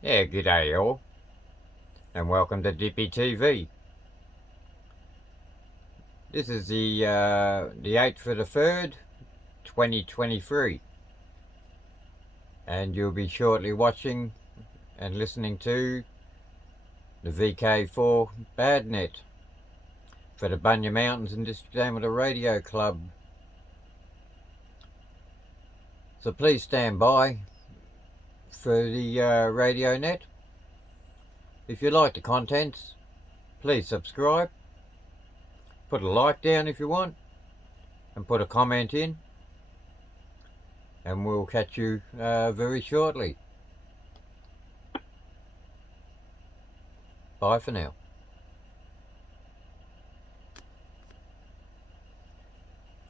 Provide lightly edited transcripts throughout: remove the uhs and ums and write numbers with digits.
Yeah, g'day all, and welcome to Dippy TV. This is the 8th for the 3rd, 2023, and you'll be shortly watching and listening to the VK4BAD net for the Bunya Mountains and District Amateur Radio Club. So please stand by for the radio net. If you like the contents, please subscribe. Put a like down if you want, and put a comment in, and we'll catch you very shortly. Bye for now.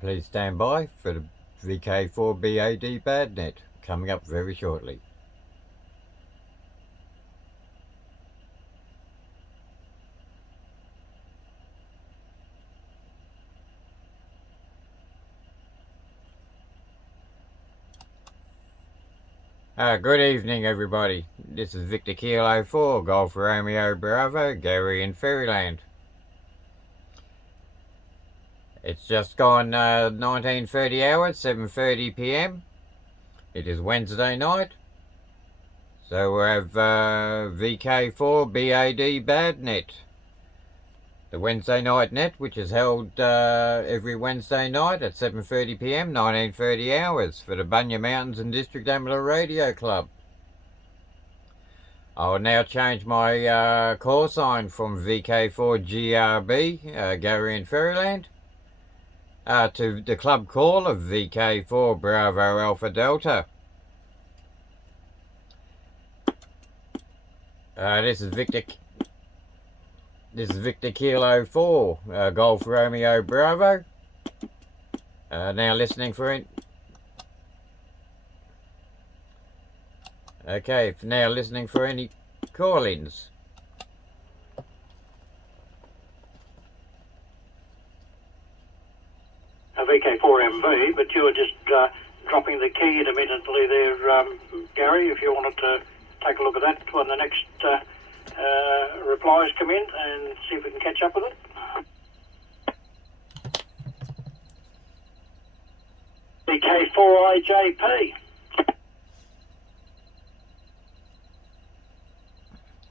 Please stand by for the VK4BAD bad net coming up very shortly. Good evening, everybody. This is Victor Kilo 4, Golf Romeo Bravo, Gary in Fairyland. It's just gone 19:30 hours, 7:30 p.m. It is Wednesday night. So we have VK4BAD bad net. The Wednesday night net, which is held every Wednesday night at 7:30 p.m, 19:30 hours for the Bunya Mountains and District Amateur Radio Club. I will now change my call sign from VK4GRB, Gary in Fairyland, to the club call of VK4 Bravo Alpha Delta. This is Victor Kilo 4, Golf Romeo Bravo. Now listening for it. Okay, now listening for any call-ins. VK4MV, but you were just dropping the key intermittently there, Gary, if you wanted to take a look at that when the next replies come in and see if we can catch up with it. VK4IJP.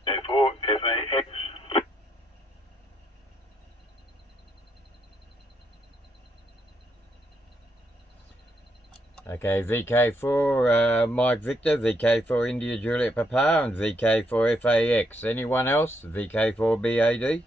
VK4FAX. Okay, VK4 Mike Victor, VK4 India Juliet Papa, and VK4 FAX. Anyone else? VK4 BAD?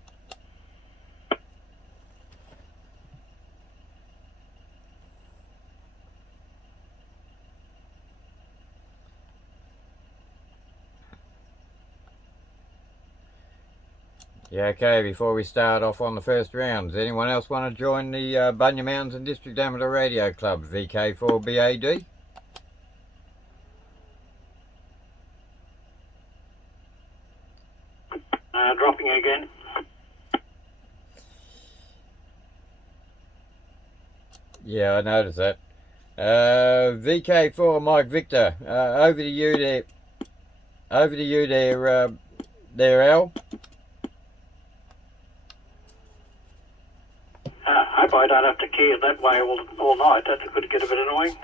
Yeah, okay, before we start off on the first round, does anyone else want to join the Bunya Mountains and District Amateur Radio Club, VK4BAD? Dropping again. Yeah, I noticed that. VK4 Mike Victor, over to you there. Over to you there, Al. I hope I don't have to key it that way all night. That could get a bit annoying.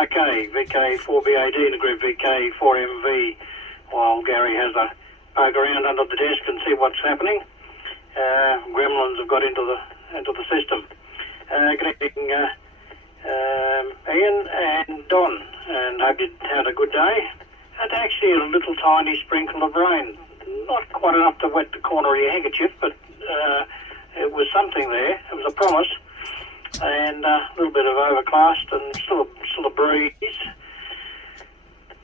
Okay, VK4BAD in the group VK4MV, while Gary has a poke around under the desk and see what's happening. Gremlins have got into the system. Good evening, Ian and Don, and hope you had a good day. And actually a little tiny sprinkle of rain. Not quite enough to wet the corner of your handkerchief, but it was something there. It was a promise, and a little bit of overcast and still a breeze.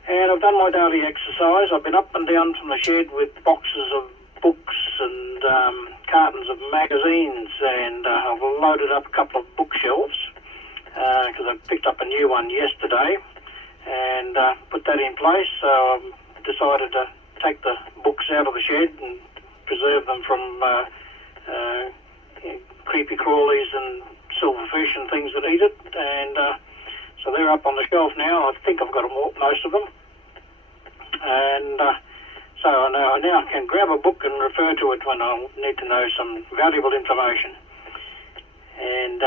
And I've done my daily exercise. I've been up and down from the shed with boxes of books and cartons of magazines, and I've loaded up a couple of bookshelves because I picked up a new one yesterday and put that in place. So I've decided to take the books out of the shed and preserve them from creepy crawlies and silverfish and things that eat it, and so they're up on the shelf now. I think I've got most of them, and I now can grab a book and refer to it when I need to know some valuable information. And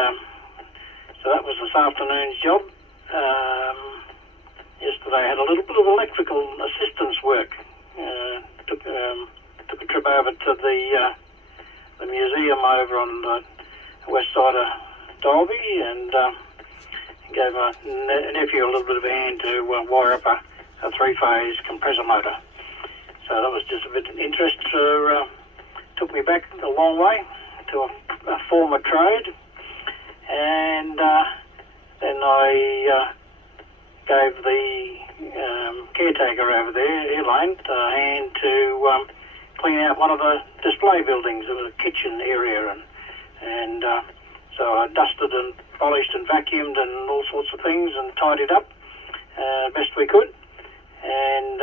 so that was this afternoon's job. Yesterday I had a little bit of electrical assistance work. Took a trip over to the museum over on the west side of Dalby, and gave my nephew a little bit of a hand to wire up a three-phase compressor motor. So that was just a bit of interest. Took me back a long way to a former trade, and then I gave the caretaker over there, Elaine, a hand to clean out one of the display buildings. It was a kitchen area, and so I dusted and polished and vacuumed and all sorts of things and tidied up best we could. And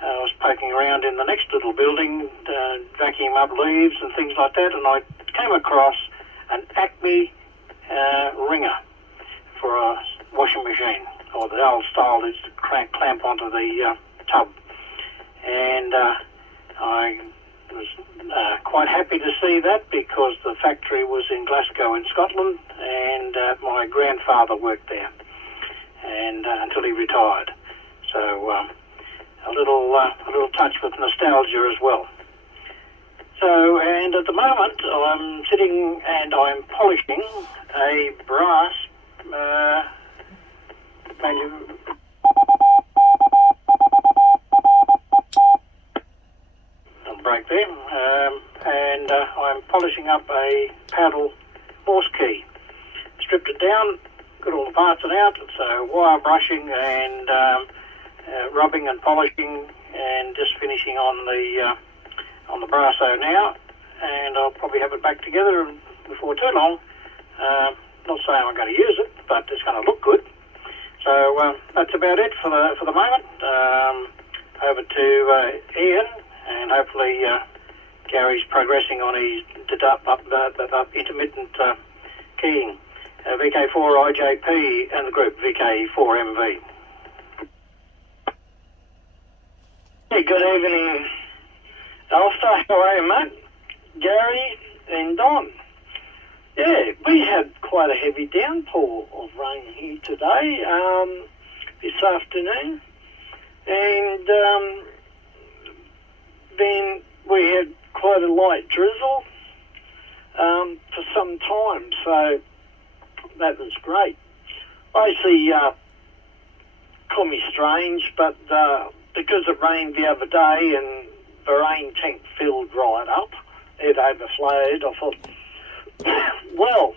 I was poking around in the next little building, vacuuming up leaves and things like that, and I came across an Acme wringer for a washing machine, or the old style is to clamp onto the tub. And I was quite happy to see that, because the factory was in Glasgow in Scotland, and my grandfather worked there, and until he retired. So a little touch with nostalgia as well. So, and at the moment I'm sitting and I'm polishing a brass break there, and I'm polishing up a paddle Morse key. Stripped it down, got all the parts out, so wire brushing and rubbing and polishing, and just finishing on the brasso now, and I'll probably have it back together before too long. Not saying I'm going to use it, but it's going to look good. So that's about it for the moment. Over to Ian, and hopefully Gary's progressing on his intermittent keying. VK4IJP and the group VK4MV. Hey, good evening, Alistair. How are you, mate? Gary and Don. Yeah, we had quite a heavy downpour of rain here today, this afternoon, and then we had quite a light drizzle for some time, so that was great. Basically, call me strange, but because it rained the other day and the rain tank filled right up, it overflowed. I thought, well,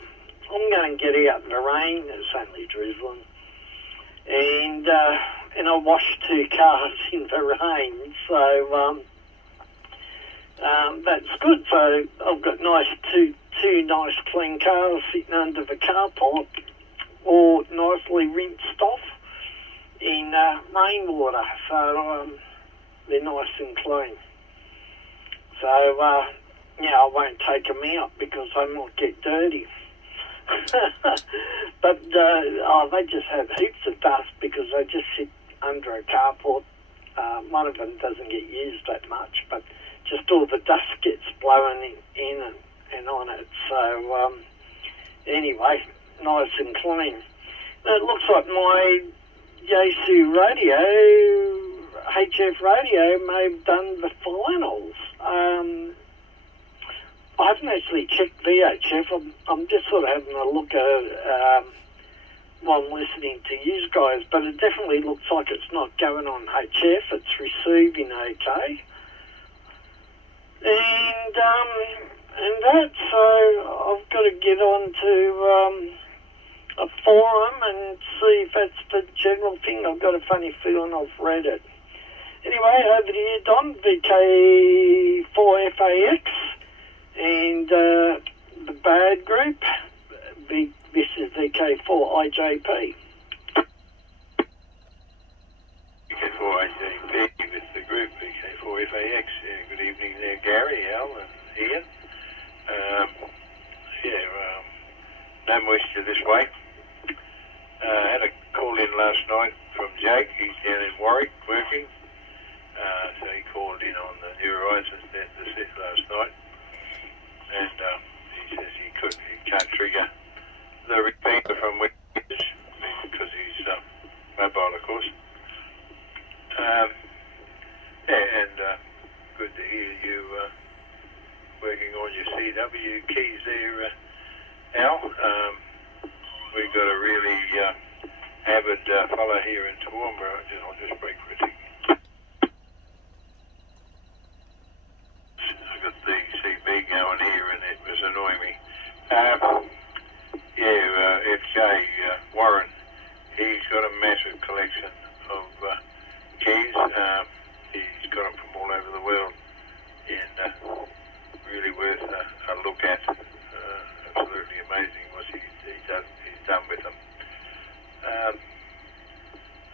I'm going to get out in the rain. It's only drizzling, and I washed 2 cars in the rain, so that's good. So I've got two nice clean cars sitting under the carport, all nicely rinsed off in rainwater, so they're nice and clean. So I won't take them out because they might get dirty. But they just have heaps of dust because they just sit under a carport. One of them doesn't get used that much, but just all the dust gets blowing in and on it. So anyway, nice and clean. It looks like my Yaesu radio, HF radio, may have done the finals. I haven't actually checked VHF. I'm just sort of having a look at it while I'm listening to you guys, but it definitely looks like it's not going on HF. It's receiving okay. And that, so I've got to get on to a forum and see if that's the general thing. I've got a funny feeling I've read it. Anyway, over to you, Don, VK4FAX and the BAD group. This is VK4IJP. VK4IJP with the group VK4FAX. Good evening there, Gary, Al, and Ian. No moisture this way. Had a call in last night from Jake. He's down in Warwick working. So he called in hear you working on your CW keys there, Al. We've got a really avid fella here in Toowoomba. I'll just break for a second. I've got the CB going here and it was annoying me. FJ Warren, he's got a massive collection of keys. He's got them from all over the world and really worth a look at. Absolutely amazing what he's done with them.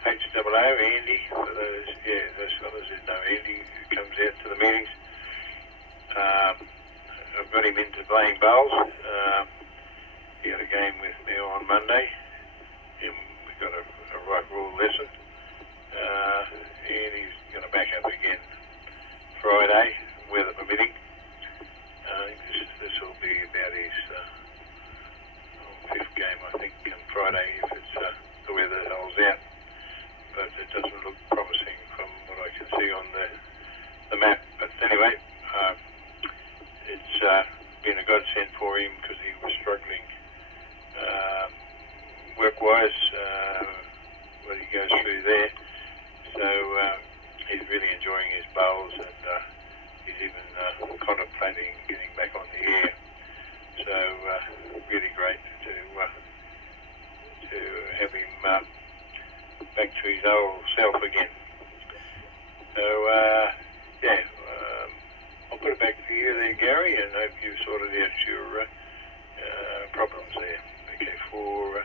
HOO, Andy, for those fellas who know Andy, who comes out to the meetings. I've got him into playing bowls. He had a game with me on Monday, and we got a right rule lesson. And he's going to back up again Friday, weather permitting. This will be about his fifth game, I think, on Friday, if it's the weather holds out. But it doesn't look promising from what I can see on the map. But anyway, it's been a godsend for him because he was struggling work-wise, what he goes through there. So he's really enjoying his bowls, and he's even contemplating getting back on the air. So really great to have him back to his old self again. So I'll put it back to you there, Gary, and hope you've sorted out your problems there. VK4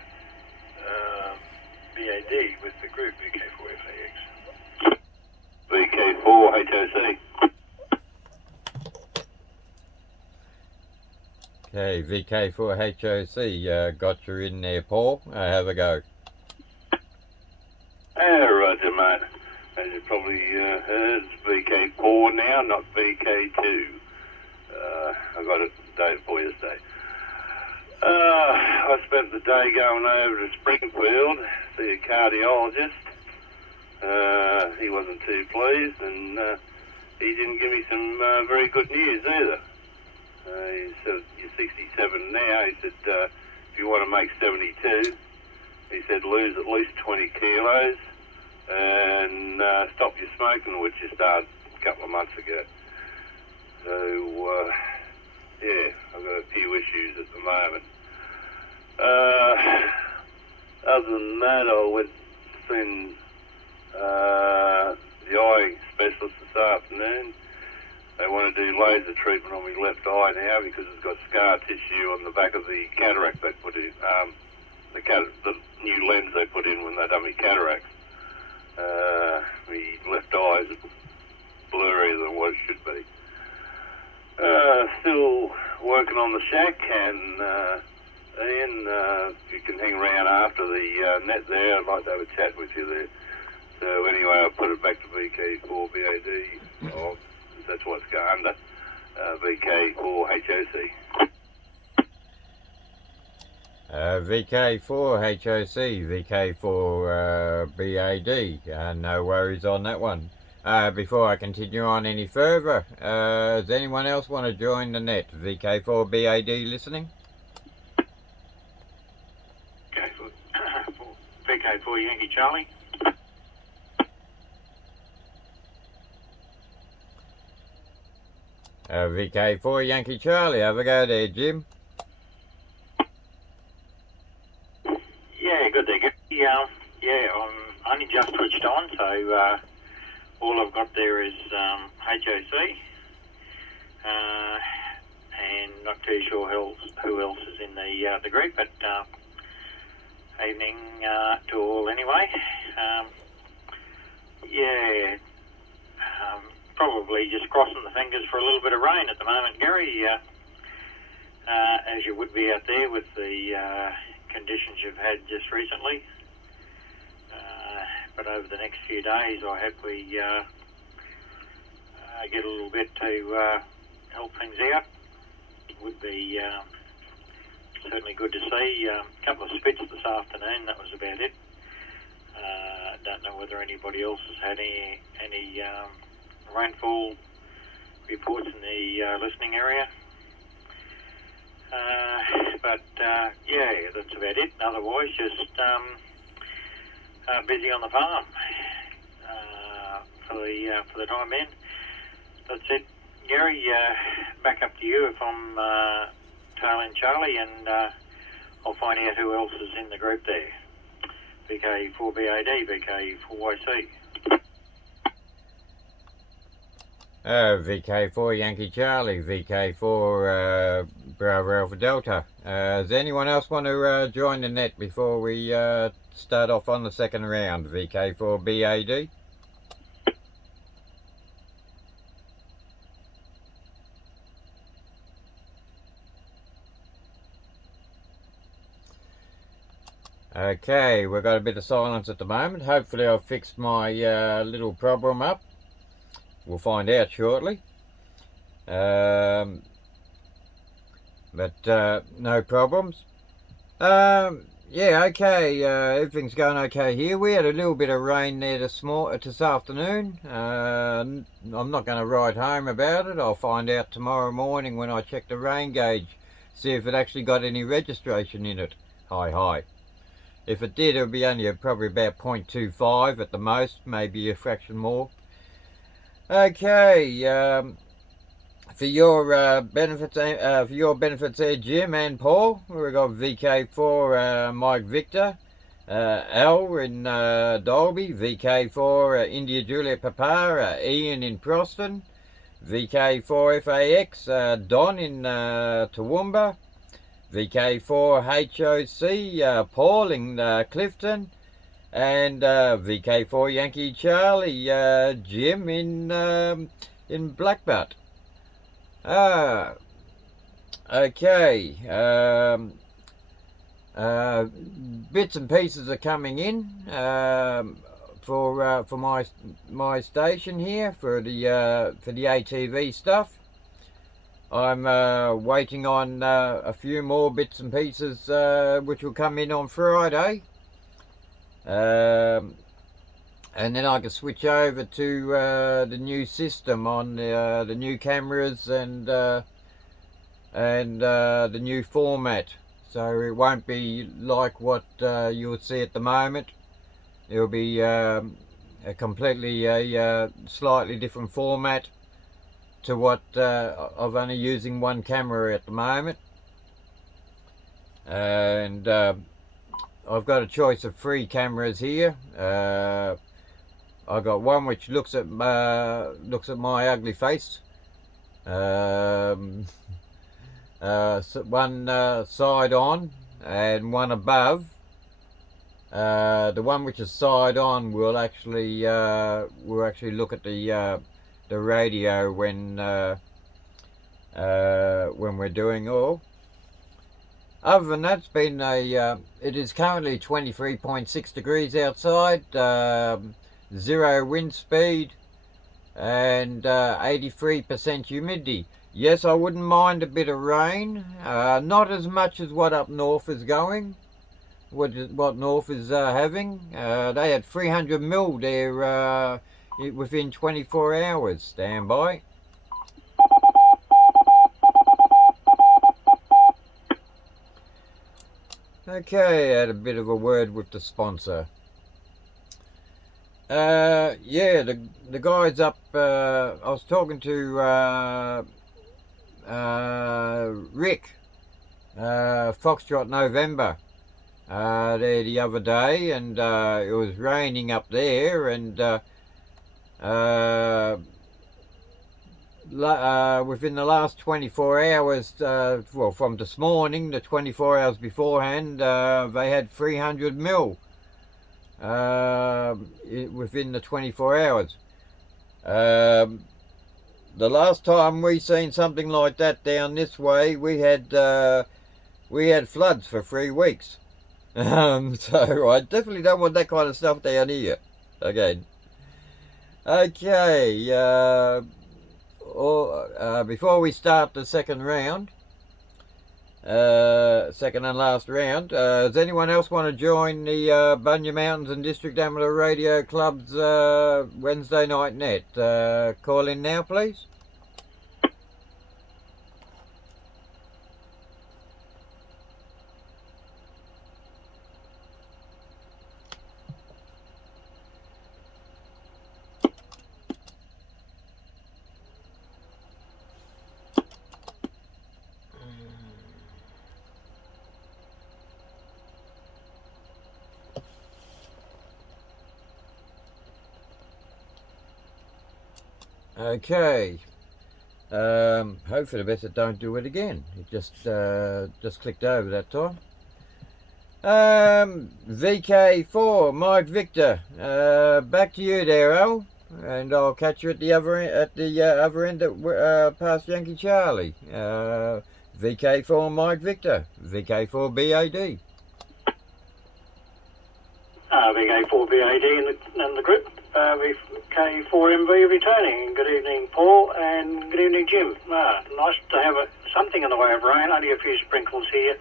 BAD with the group VK4FAX. VK4HOC. Okay, VK4HOC, got you in there, Paul. Have a go. Roger, mate. As you probably heard, it's VK4 now, not VK2. I got a date for you yesterday. I spent the day going over to Springfield to see a cardiologist. He wasn't too pleased, and he didn't give me some very good news either. He said, you're 67 now. He said, if you want to make 72, he said, lose at least 20 kilos and stop your smoking, which you started a couple of months ago. So, I've got a few issues at the moment. Other than that, I went to the eye specialist this afternoon. They want to do laser treatment on my left eye now because it's got scar tissue on the back of the cataract they put in, the new lens they put in when they done me cataracts. My left eye is blurrier than what it should be. Still working on the shack, and Ian, if you can hang around after the net there, I'd like to have a chat with you there. So anyway, I'll put it back to VK4BAD. That's what's going under. VK4HOC. VK4HOC, VK4BAD. No worries on that one. Before I continue on any further, does anyone else want to join the net? VK4BAD listening? VK4 Yankee Charlie. VK4 Yankee Charlie, have a go there, Jim. Yeah, good there, Gary. I'm only just switched on, so all I've got there is HOC, and not too sure who else is in the group, but evening to all anyway. Probably just crossing the fingers for a little bit of rain at the moment, Gary, as you would be out there with the conditions you've had just recently. But over the next few days, I hope we get a little bit to help things out. It would be certainly good to see. A couple of spits this afternoon, that was about it. Don't know whether anybody else has had any rainfall reports in the listening area. But yeah, that's about it. Otherwise, just busy on the farm for the time being. That's it. Gary, back up to you if I'm tailing Charlie, and I'll find out who else is in the group there. VK4BAD, VK4YC. VK4 Yankee Charlie, VK4 Bravo Alpha Delta. Does anyone else want to join the net before we start off on the second round? VK4BAD. Okay, we've got a bit of silence at the moment. Hopefully I've fixed my little problem up. We'll find out shortly. But no problems. Yeah, okay, everything's going okay here. We had a little bit of rain there this afternoon. I'm not going to write home about it. I'll find out tomorrow morning when I check the rain gauge, see if it actually got any registration in it. Hi. If it did, it would be only probably about 0.25 at the most, maybe a fraction more. Okay, for your benefits there, Jim and Paul, we've got VK4 Mike Victor, Al in Dolby, VK4 India Juliet Papa, Ian in Proston, VK4FAX Don in Toowoomba, VK4HOC Paul in Clifton, and VK4 Yankee Charlie Jim in Blackbutt. Okay. Bits and pieces are coming in for my station here for the ATV stuff. I'm waiting on a few more bits and pieces which will come in on Friday. And then I can switch over to the new system on the new cameras and the new format. So it won't be like what you'll see at the moment. It'll be a completely slightly different format to what I've only using one camera at the moment. And I've got a choice of 3 cameras here. I've got one which looks at my ugly face. One side on and one above. The one which is side on will actually look at the radio when we're doing all. Other than that, it's been it is currently 23.6 degrees outside, 0 wind speed, and 83% humidity. Yes, I wouldn't mind a bit of rain, not as much as what up north is going, what north is having. They had 300 mil there within 24 hours. Stand by. Okay, I had a bit of a word with the sponsor. Yeah, the guys up, I was talking to Rick, Foxtrot November, there the other day, and it was raining up there, and within the last 24 hours, well, from this morning, the 24 hours beforehand, they had 300 mil within the 24 hours. The last time we seen something like that down this way, we had floods for 3 weeks. So I definitely don't want that kind of stuff down here again. Okay, before we start the second round, second and last round, does anyone else want to join the Bunya Mountains and District Amateur Radio Club's Wednesday night net? Call in now, please. Okay. Hopefully the best don't do it again. It just clicked over that time. VK4 Mike Victor. Back to you there, Al. And I'll catch you at the other end past Yankee Charlie. VK4 Mike Victor. VK4BAD. VK4BAD and the group. VK4MV returning. Good evening, Paul, and good evening, Jim. Nice to have something in the way of rain. Only a few sprinkles here.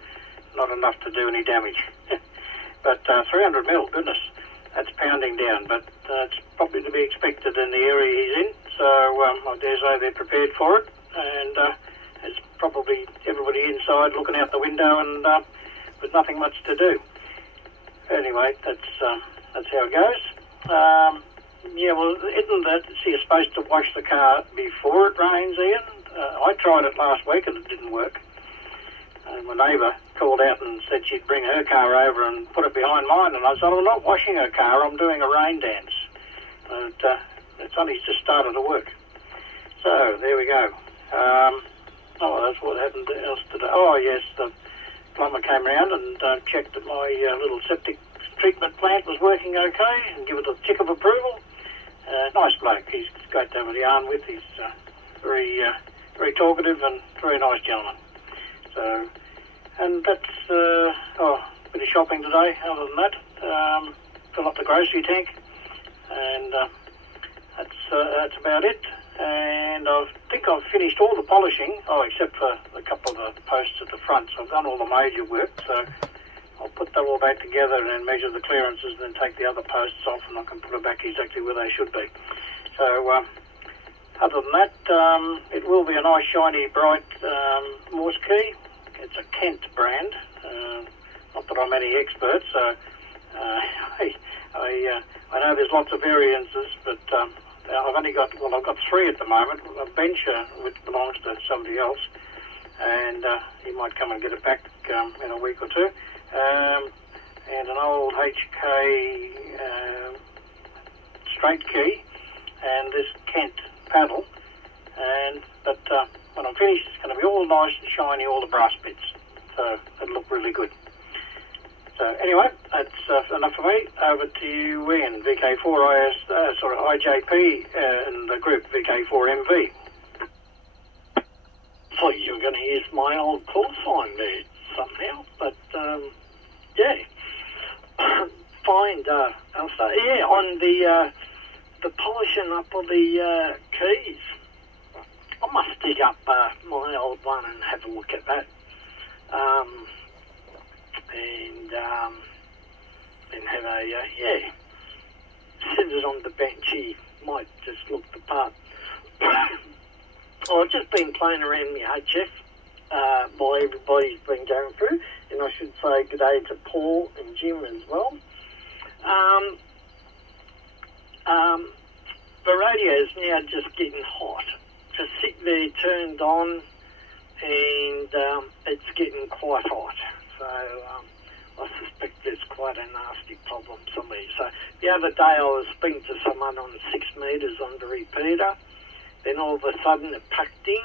Not enough to do any damage. But 300 mil, goodness, that's pounding down. But it's probably to be expected in the area he's in. So I dare say they're prepared for it. And there's probably everybody inside looking out the window and with nothing much to do. Anyway, that's how it goes. Yeah, well, isn't that you're supposed to wash the car before it rains, Ian? I tried it last week and it didn't work. My neighbour called out and said she'd bring her car over and put it behind mine, and I said, I'm not washing her car, I'm doing a rain dance. But it's only just started to work. So, there we go. That's what happened else today. Oh, yes, the plumber came around and checked that my little septic treatment plant was working okay and give it a tick of approval. Nice bloke. He's great to have a yarn with. He's very talkative and very nice gentleman. So, and that's a bit of shopping today. Other than that, fill up the grocery tank, and that's about it. And I think I've finished all the polishing, except for a couple of the posts at the front. So I've done all the major work. So I'll put that all back together and then measure the clearances, and then take the other posts off, and I can put it back exactly where they should be. So other than that, it will be a nice, shiny, bright Morse key. It's a Kent brand. Not that I'm any expert, so I know there's lots of variances, but I've got 3 at the moment. A bencher, which belongs to somebody else, and he might come and get it back in a week or two. And an old HK straight key, and this Kent paddle. But when I'm finished, it's going to be all nice and shiny, all the brass bits. So it'll look really good. So anyway, that's enough for me. Over to you, Ian. IJP and the group VK4MV. So you were going to use my old call sign there somehow, but yeah. Find also, yeah, on the polishing up of the keys. I must dig up my old one and have a look at that. And have a, sit it on the bench. He might just look the part. I've just been playing around my HF while everybody's been going through, and I should say good day to Paul and Jim as well. The radio's now just getting hot. To sit there turned on, and it's getting quite hot. So I suspect there's quite a nasty problem somewhere. So the other day I was speaking to someone on 6 metres on the repeater. Then all of a sudden it packed in,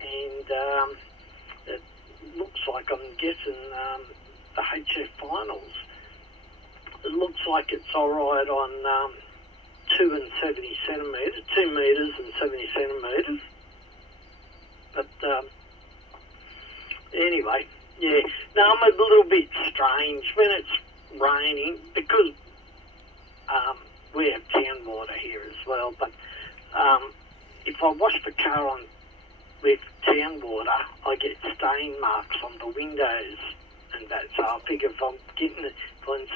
and it looks like, I'm guessing, the HF finals. It looks like it's all right on 2 and 70 centimetres, 2 metres and 70 centimetres. But anyway, yeah. Now I'm a little bit strange when it's raining, because we have town water here as well. But if I wash the car on with town water, I get stain marks on the windows and that. So I figure if I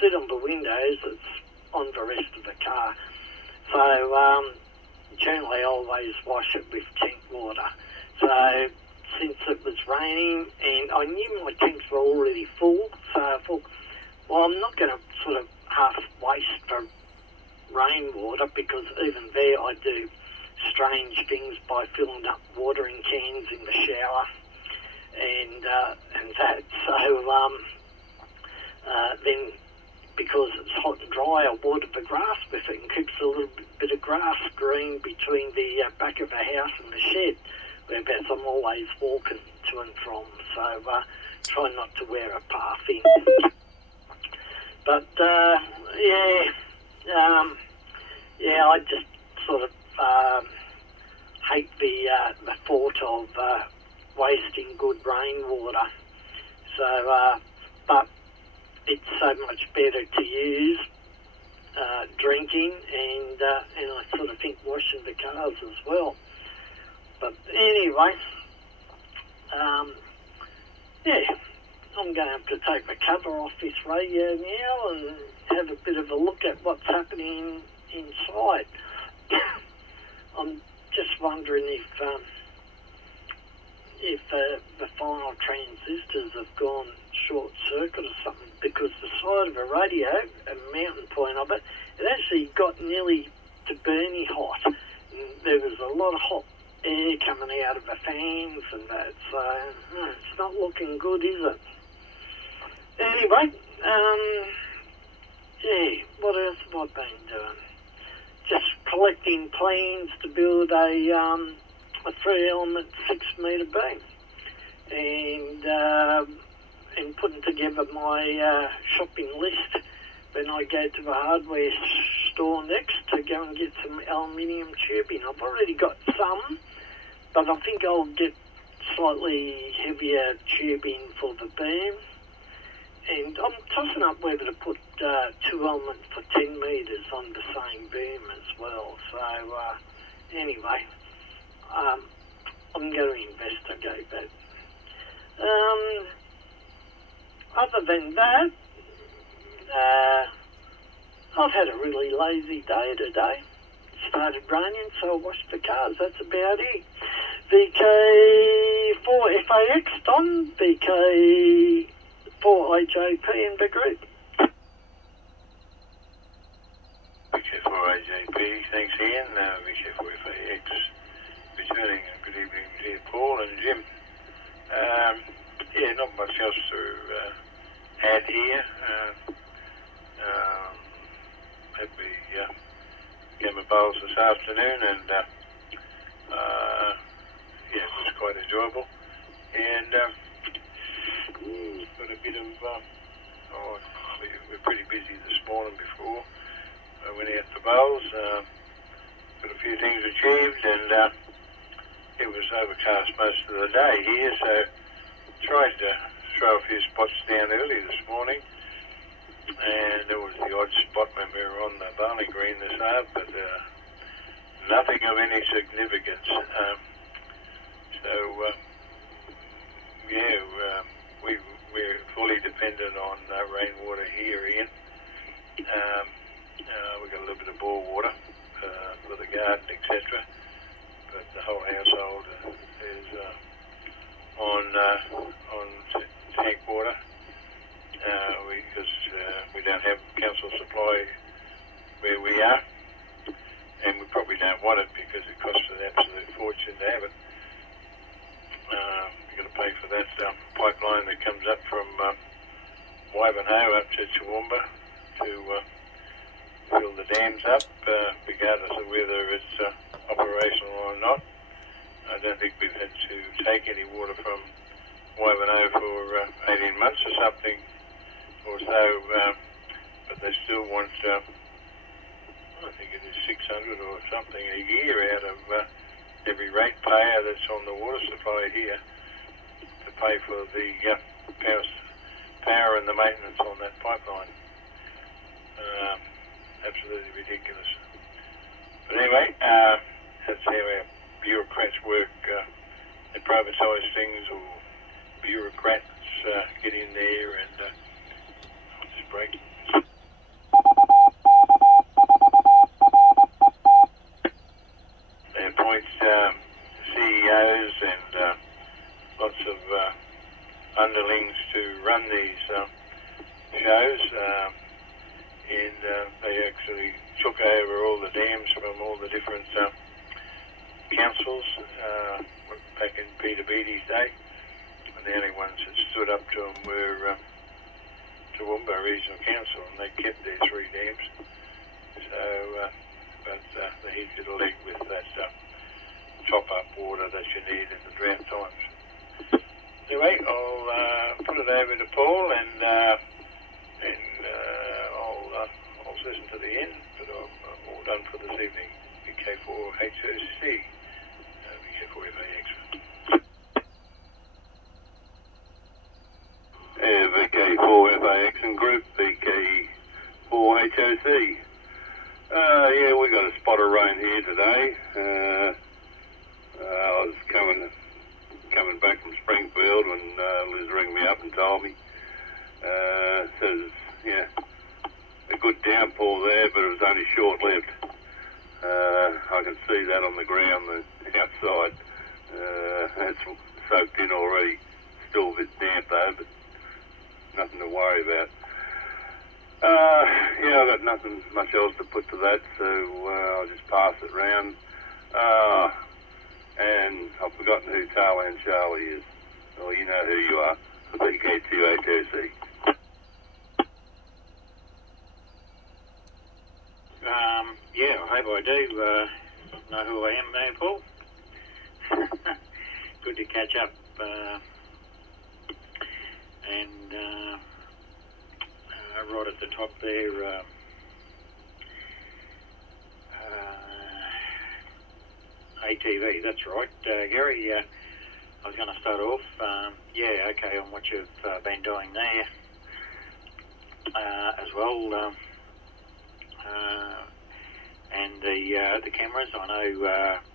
sit on the windows, it's on the rest of the car. So generally I always wash it with tank water. So since it was raining and I knew my tanks were already full, so I thought, well, I'm not going to sort of half waste the rainwater, because even there I do strange things by filling up watering cans in the shower and that. So then because it's hot and dry, I water the grass with it and keeps a little bit of grass green between the back of the house and the shed, whereabouts I'm always walking to and from. So try not to wear a path in. But I just sort of hate the thought of wasting good rainwater. So, but it's so much better to use drinking, and I sort of think washing the cars as well. But anyway, I'm going to have to take the cover off this radio now and have a bit of a look at what's happening inside. I'm just wondering if the final transistors have gone short circuit or something, because the side of a radio, a mountain point of it, it actually got nearly to burning hot. And there was a lot of hot air coming out of the fans and that, so it's not looking good, is it? Anyway, what else have I been doing? Just collecting plans to build a 3-element 6-metre beam, and putting together my shopping list when I go to the hardware store next to go and get some aluminium tubing. I've already got some, but I think I'll get slightly heavier tubing for the beam. And I'm tossing up whether to put 2 elements for 10 metres on the same beam as well. So anyway, I'm going to investigate that. Other than that, I've had a really lazy day today. It started raining, so I washed the cars. That's about it. VK4FAX, Don, VK4IJP in the group. VK4IJP, thanks Ian. VK4FAX returning. Good evening to Paul and Jim. Not much else to add here. Had the game of bowls this afternoon, and it was quite enjoyable. And got a bit of we're pretty busy this morning before I went out to bowls. Got a few things achieved, and it was overcast most of the day here, so tried to throw a few spots down early this morning, and there was the odd spot when we were on the bowling green this hour, but nothing of any significance. We're fully dependent on rainwater here, Ian. We got a little bit of bore water for the garden, etc. But the whole household is on tank water because we don't have council supply where we are, and we probably don't want it because it costs an absolute fortune to have it. You've got to pay for that pipeline that comes up from Wivenhoe up to Toowoomba to fill the dams up, regardless of whether it's operational or not. I don't think we've had to take any water from Wivenhoe for 18 months or something or so, but they still want, I think it is 600 or something a year out of every ratepayer that's on the water supply here to pay for the power and the maintenance on that pipeline. Absolutely ridiculous. But anyway, that's how our bureaucrats work and privatise things, or bureaucrats get in there and just break. They appoint CEOs and lots of underlings to run these shows, and they actually took over all the dams from all the different councils back in Peter Beattie's day, and the only ones that stood up to them were Toowoomba Regional Council, and they kept their 3 dams. So, but he's got a leg with that top-up water that you need in the drought times. Anyway, I'll put it over to Paul, and I'll listen to the end, but I'm all done for this evening. VK4HOC, VK4FAX. VK4FAX and group VK4HOC. Yeah, we got a spot of rain here today. I was coming back from Springfield when Liz rang me up and told me. Says, yeah, a good downpour there, but it was only short-lived. I can see that on the ground outside. It's soaked in already. Still a bit damp though, but nothing to worry about. Yeah, I've got nothing much else to put to that, so I'll just pass it round. And I've forgotten who Thailand Charlie is. Well, you know who you are. VK2HOC. Yeah, I hope I do know who I am there, Paul. Good to catch up. And right at the top there, ATV, that's right. Gary, I was going to start off, yeah, okay, on what you've been doing there as well. And the cameras, I know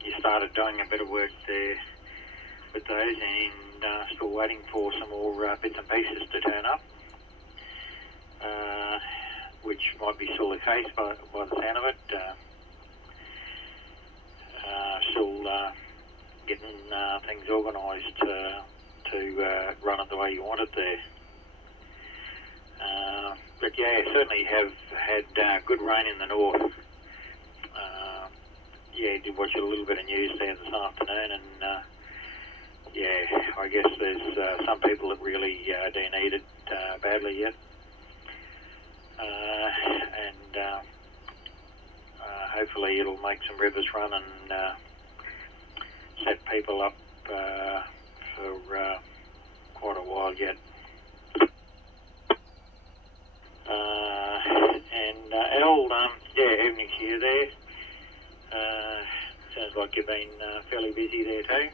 you started doing a bit of work there with those, and still waiting for some more bits and pieces to turn up, which might be still the case by the sound of it. Still getting things organised to run it the way you want it there. But yeah, certainly have had good rain in the north. Yeah, did watch a little bit of news there this afternoon, and yeah, I guess there's some people that really do need it badly yet. And hopefully it'll make some rivers run and set people up for quite a while yet. And Al, yeah, evening to you there. Sounds like you've been fairly busy there too,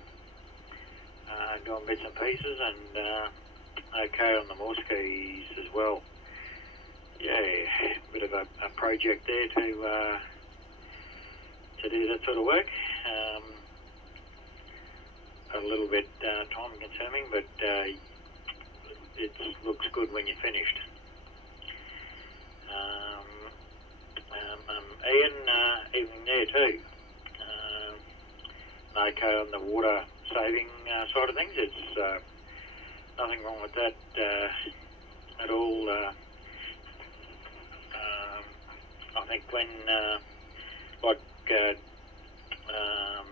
doing bits and pieces, and okay on the Morskies as well. Yeah, a bit of a project there to do that sort of work. A little bit time consuming, but it looks good when you're finished. Ian, evening there too. Okay on the water saving side of things. It's nothing wrong with that at all. I think when, like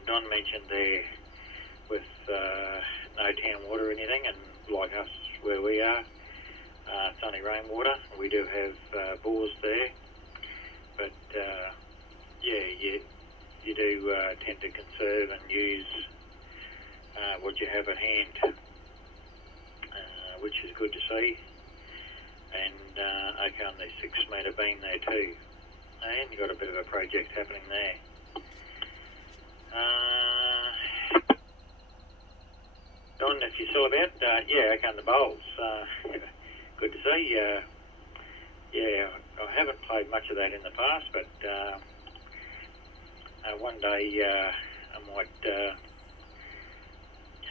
Don mentioned there, with no town water or anything, and like us where we are, it's only rainwater. We do have bores there, but yeah, you do tend to conserve and use what you have at hand, which is good to see. And okay on the 6 metre beam there too, and you've got a bit of a project happening there. Don, if you're still about, yeah, okay on the bowls. Good to see. Yeah, I haven't played much of that in the past, but one day I might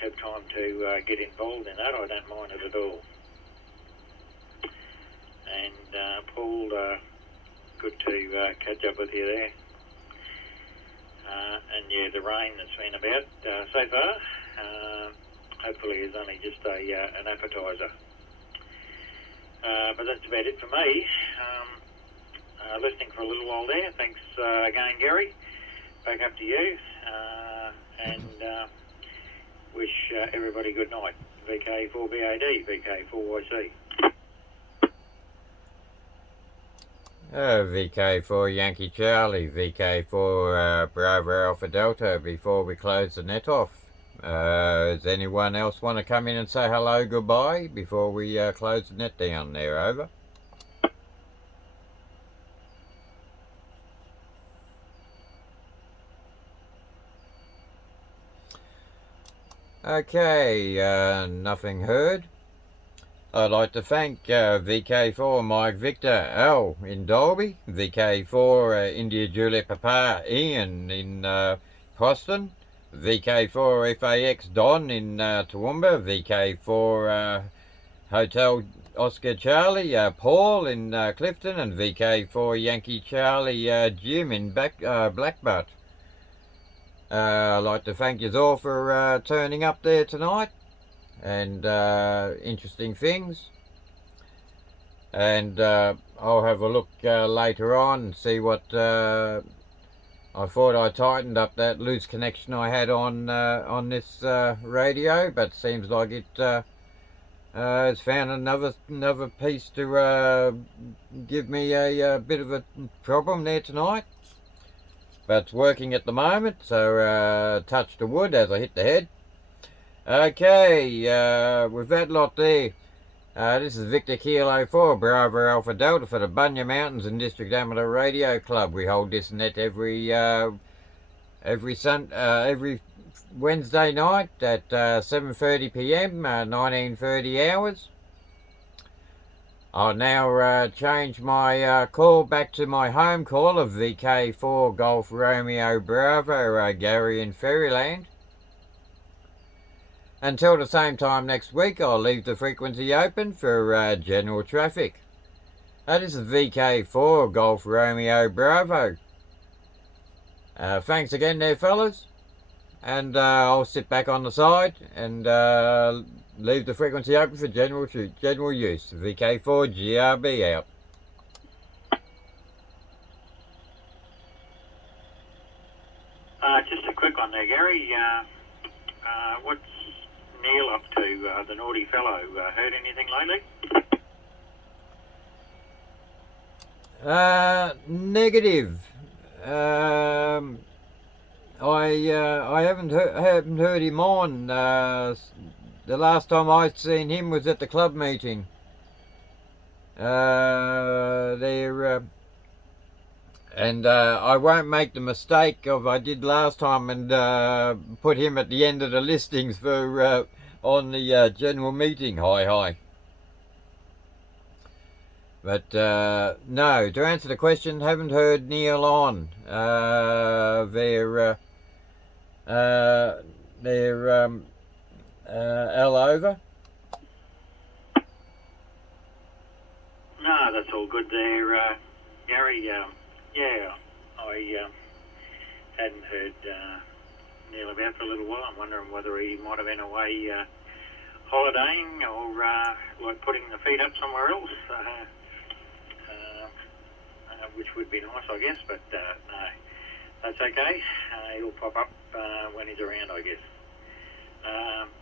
have time to get involved in that. I don't mind it at all. And Paul, good to catch up with you there. And yeah, the rain that's been about so far, hopefully is only just an appetizer. But that's about it for me. Listening for a little while there. Thanks again, Gary. Back up to you. And wish everybody good night. VK4BAD, VK4YC. VK4 Yankee Charlie, VK4 Bravo Alpha Delta before we close the net off. Does anyone else want to come in and say hello, goodbye before we close the net down there? Over. Okay, nothing heard. I'd like to thank VK4 Mike Victor L in Dolby, VK4 India Juliet Papa Ian in Proston, VK4 FAX Don in Toowoomba, VK4 Hotel Oscar Charlie Paul in Clifton, and VK4 Yankee Charlie Jim in Blackbutt. I'd like to thank you all for turning up there tonight and interesting things, and I'll have a look later on and see what I thought I tightened up that loose connection I had on this radio, but seems like it has found another piece to give me a bit of a problem there tonight, but it's working at the moment, so touch the wood as I hit the head. Okay, with that lot there, this is Victor Kilo 4 Bravo Alpha Delta for the Bunya Mountains and District Amateur Radio Club. We hold this net every Wednesday night at 7:30 p.m. 1930 hours. I'll now change my call back to my home call of VK4 Golf Romeo Bravo Gary in Fairyland. Until the same time next week, I'll leave the frequency open for general traffic. This is VK4 Golf Romeo Bravo. Thanks again there, fellas. And I'll sit back on the side and leave the frequency open for general use. VK4GRB out. Just a quick one there, Gary. What's Neil up to, the naughty fellow? Heard anything lately? Negative. I haven't heard him on. The last time I seen him was at the club meeting. And I won't make the mistake of I did last time and put him at the end of the listings for on the general meeting. Hi. But no, to answer the question, haven't heard Neil on. They're L over. No, that's all good there, Gary. Yeah, I hadn't heard Neil about for a little while. I'm wondering whether he might have been away holidaying or like putting the feet up somewhere else, which would be nice, I guess. But no, that's okay. He'll pop up when he's around, I guess.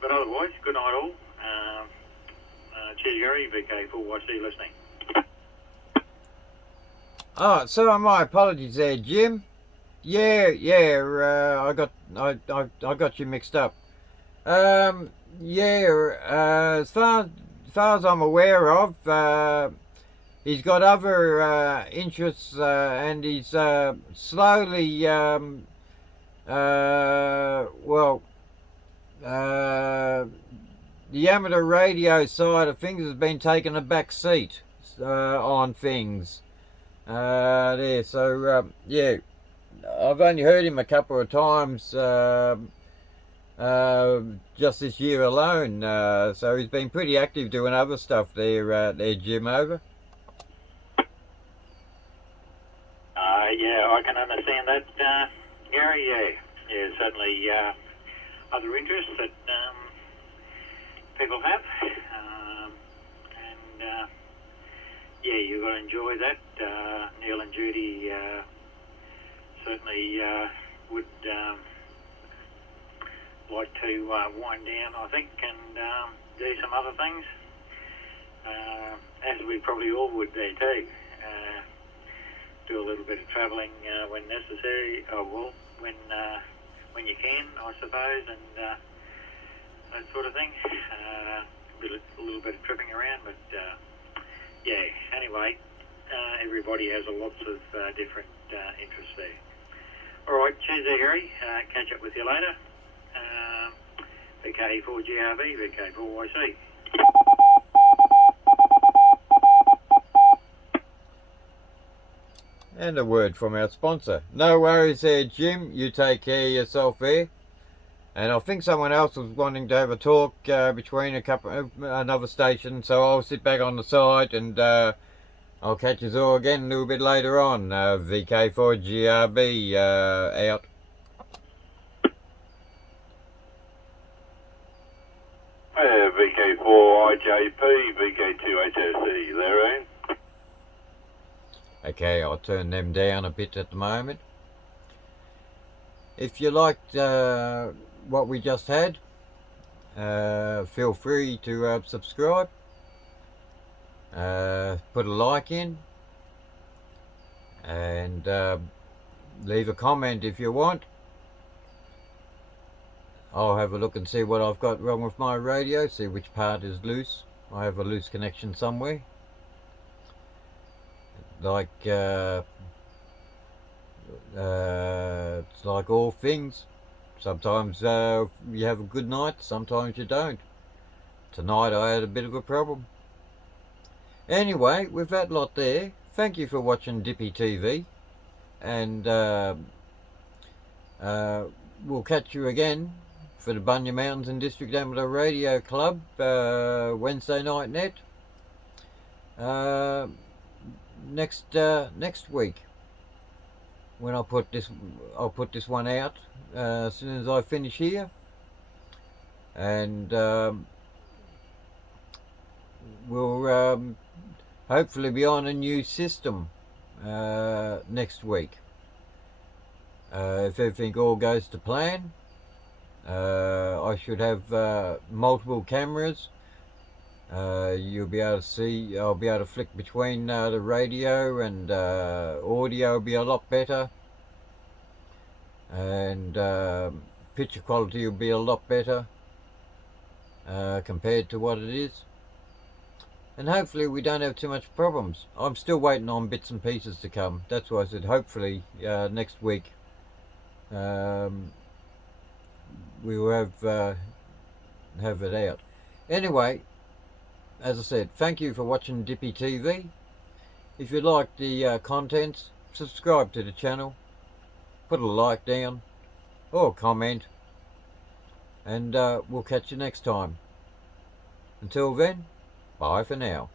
But otherwise, good night all. Cheers, Gary. VK4YC listening. Oh, so my apologies there, Jim. Yeah, I got you mixed up. As far as I'm aware of, he's got other interests, and he's slowly, the amateur radio side of things has been taking a back seat on things. Yeah, I've only heard him a couple of times just this year alone, so he's been pretty active doing other stuff there, Jim, over. Yeah, I can understand that, Gary. Yeah, certainly other interests that people have, and yeah, you've got to enjoy that. Neil and Judy certainly would like to wind down, I think, and do some other things, as we probably all would there too. do a little bit of travelling when necessary. When you can, I suppose, and that sort of thing. A little bit of tripping around, but yeah. Anyway, everybody has lots of different interests there. All right, cheers there, Harry. Catch up with you later. VK4GRB, VK4YC. And a word from our sponsor. No worries there, Jim. You take care of yourself there. And I think someone else was wanting to have a talk between another station, so I'll sit back on the side and I'll catch you all again a little bit later on. VK4GRB out. VK4IJP, VK2HSE, there, eh? Okay, I'll turn them down a bit at the moment. If you liked what we just had, feel free to subscribe, put a like in, and leave a comment if you want. I'll have a look and see what I've got wrong with my radio, see which part is loose. I have a loose connection somewhere. Like it's like all things. Sometimes you have a good night, sometimes you don't. Tonight I had a bit of a problem. Anyway, with that lot there, thank you for watching Dippy TV, and we'll catch you again for the Bunya Mountains and District Amateur Radio Club Wednesday night net next week, when I'll put this one out as soon as I finish here, and we'll hopefully be on a new system next week, if everything all goes to plan. I should have multiple cameras. You'll be able to see, I'll be able to flick between the radio, and audio will be a lot better, and picture quality will be a lot better compared to what it is, and hopefully we don't have too much problems. I'm still waiting on bits and pieces to come. That's why I said hopefully next week we will have it out. Anyway, as I said, thank you for watching Dippy TV. If you like the contents, subscribe to the channel, put a like down or comment, and we'll catch you next time. Until then, bye for now.